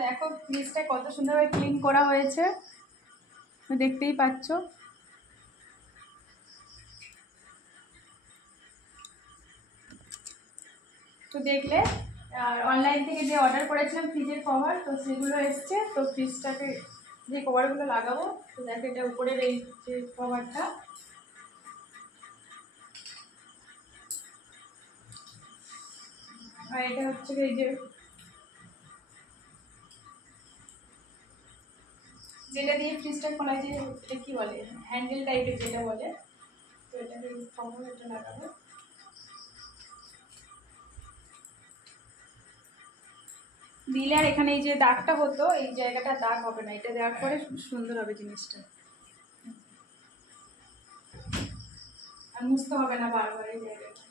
দেখো ফ্রিজটা কত সুন্দরভাবে ক্লিন করা হয়েছে, দেখতেই পাচ্ছ। তো দেখলে আর অনলাইন থেকে যে অর্ডার করেছিলাম ফ্রিজের কভার, তো সেগুলো এসছে। তো ফ্রিজটাকে যে কভারগুলো লাগাবো, তো দেখো এটা উপরের এই যে কভারটা, আর এটা হচ্ছে এই যে যেটা দিয়ে ফ্রিজটা খোলা, যে এটা কি বলে, হ্যান্ডেল টাইপের যেটা বলে, তো এটাকে কভার এটা লাগাবো। দিলে আর এখানে এই যে দাগটা হতো, এই জায়গাটা দাগ হবে না, এটা দেওয়ার পরে সুন্দর হবে জিনিসটা, আর মুছতে হবে না বারবার এই জায়গাটা।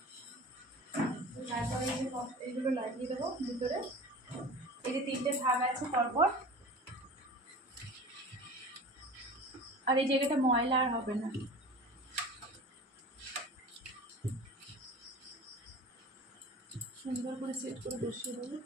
তো তারপরে এই যে এইগুলো লাগিয়ে দেবো ভিতরে, এই যে 3টে ভাগ আছে পরপর, আর এই জায়গাটা ময়লা আর হবে না। সুন্দর করে সেট করে বসিয়ে দেবো।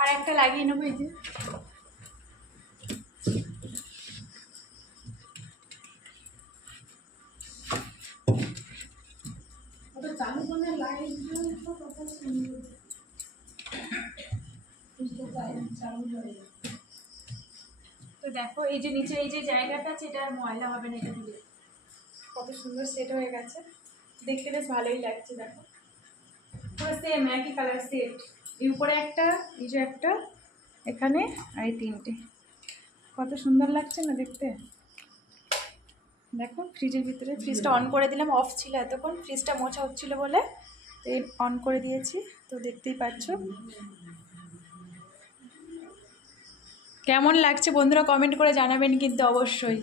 আর একটা লাগিয়ে নেবো এই যে, চালু করে লাইট কথা শুনবো, তো দেখো এই যে নিচে এই যে জায়গাটা আছে, এটা আর ময়লা হবে না, এটা দিলে কত সুন্দর সেট হয়ে গেছে, দেখতে বেশ ভালোই লাগছে। দেখো পুরো সেম একই কালার সেট, এই উপরে একটা, এই যে একটা এখানে, আর এই 3টে, কত সুন্দর লাগছে না দেখতে। দেখো ফ্রিজের ভিতরে, ফ্রিজটা অন করে দিলাম, অফ ছিল এতক্ষণ, ফ্রিজটা মোছা হচ্ছিল বলে এই অন করে দিয়েছি। তো দেখতেই পাচ্ছ কেমন লাগছে বন্ধুরা, কমেন্ট করে জানাবেন কিন্তু অবশ্যই।